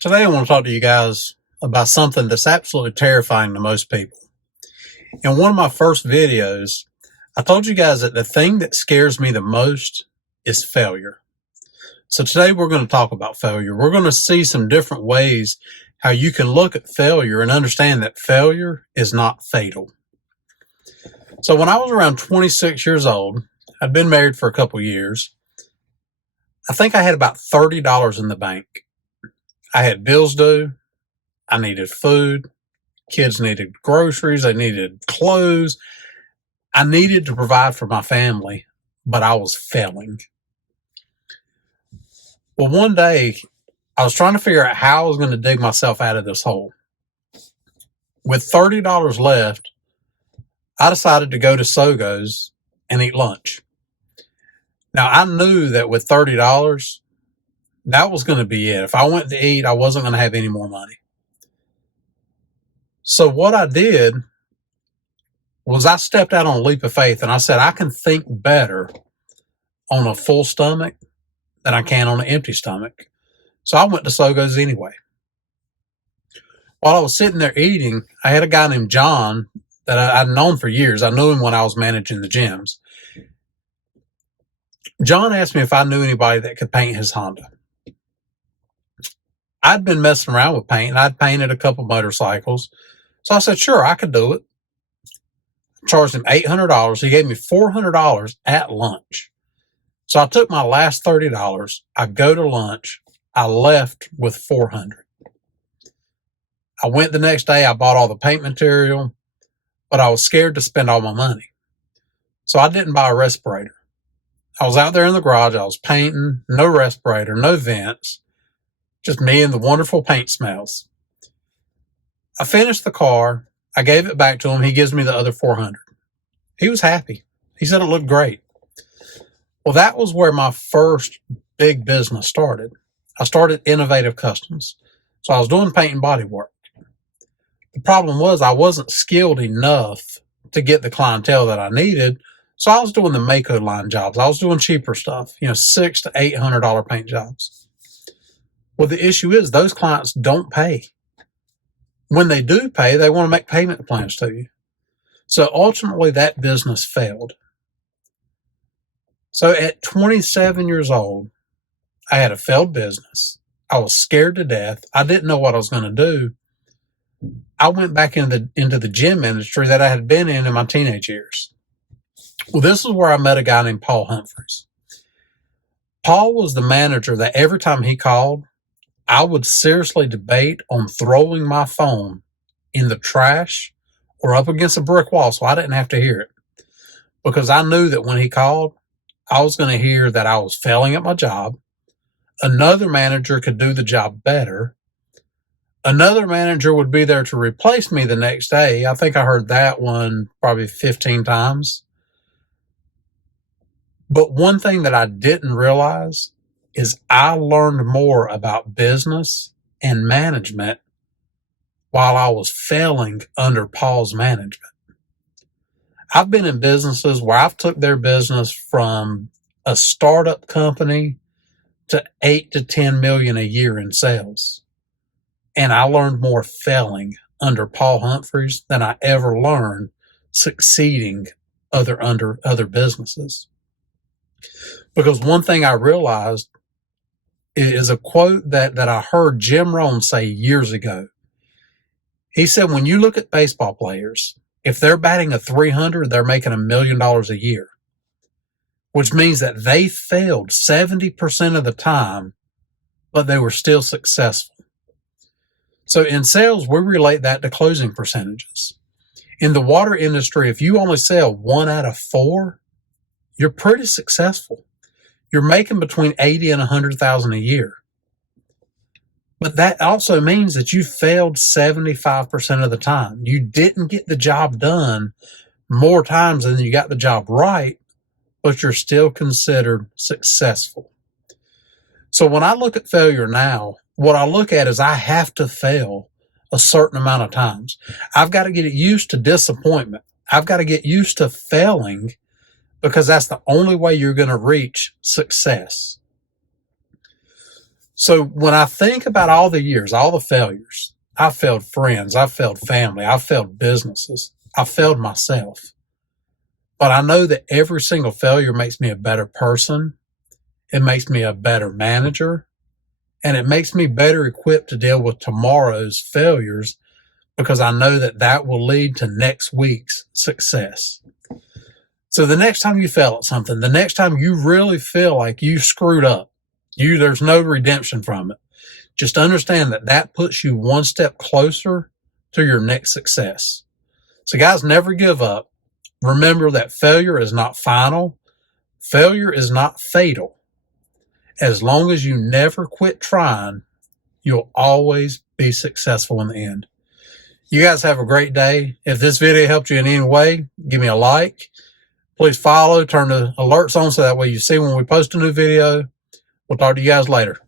Today, I want to talk to you guys about something that's absolutely terrifying to most people. In one of my first videos, I told you guys that the thing that scares me the most is failure. So today we're going to talk about failure. We're going to see some different ways how you can look at failure and understand that failure is not fatal. So when I was around 26 years old, I'd been married for a couple years. I think I had about $30 in the bank. I had bills due. I needed food. Kids needed groceries. They needed clothes. I needed to provide for my family, but I was failing. Well, one day I was trying to figure out how I was going to dig myself out of this hole. With $30 left, I decided to go to Sogo's and eat lunch. Now, I knew that with $30, that was going to be it. If I went to eat, I wasn't going to have any more money. So what I did was I stepped out on a leap of faith and I said, I can think better on a full stomach than I can on an empty stomach. So I went to Sogo's anyway. While I was sitting there eating, I had a guy named John that I'd known for years. I knew him when I was managing the gyms. John asked me if I knew anybody that could paint his Honda. I'd been messing around with paint. I'd painted a couple motorcycles. So I said, sure, I could do it. I charged him $800. He gave me $400 at lunch. So I took my last $30. I go to lunch. I left with $400. I went the next day. I bought all the paint material, but I was scared to spend all my money. So I didn't buy a respirator. I was out there in the garage. I was painting, no respirator, no vents, just me and the wonderful paint smells. I finished the car. I gave it back to him. He gives me the other $400. He was happy. He said it looked great. Well, that was where my first big business started. I started Innovative Customs. So I was doing paint and body work. The problem was I wasn't skilled enough to get the clientele that I needed. So I was doing the Mako line jobs. I was doing cheaper stuff, $600 to $800 paint jobs. Well, the issue is those clients don't pay. When they do pay, they want to make payment plans to you. So ultimately that business failed. So at 27 years old, I had a failed business. I was scared to death. I didn't know what I was going to do. I went back into the gym industry that I had been in my teenage years. Well, this is where I met a guy named Paul Humphreys. Paul was the manager that every time he called, I would seriously debate on throwing my phone in the trash or up against a brick wall so I didn't have to hear it. Because I knew that when he called, I was going to hear that I was failing at my job. Another manager could do the job better. Another manager would be there to replace me the next day. I think I heard that one probably 15 times. But one thing that I didn't realize is I learned more about business and management while I was failing under Paul's management. I've been in businesses where I've took their business from a startup company to 8 to 10 million a year in sales. And I learned more failing under Paul Humphreys than I ever learned succeeding under other businesses. Because one thing I realized is a quote that I heard Jim Rohn say years ago. He said, when you look at baseball players, if they're batting a 300, they're making $1 million a year, which means that they failed 70% of the time, but they were still successful. So in sales, we relate that to closing percentages. In the water industry, if you only sell 1 out of 4, you're pretty successful. You're making between 80 and 100,000 a year. But that also means that you failed 75% of the time. You didn't get the job done more times than you got the job right, but you're still considered successful. So when I look at failure now, what I look at is I have to fail a certain amount of times. I've got to get used to disappointment. I've got to get used to failing because that's the only way you're going to reach success. So when I think about all the years, all the failures, I failed friends, I failed family, I failed businesses, I failed myself. But I know that every single failure makes me a better person. It makes me a better manager, and it makes me better equipped to deal with tomorrow's failures because I know that that will lead to next week's success. So the next time you fail at something, the next time you really feel like you screwed up, there's no redemption from it. Just understand that that puts you one step closer to your next success. So guys, never give up. Remember that failure is not final. Failure is not fatal. As long as you never quit trying, you'll always be successful in the end. You guys have a great day. If this video helped you in any way, give me a like. Please follow, turn the alerts on so that way you see when we post a new video. We'll talk to you guys later.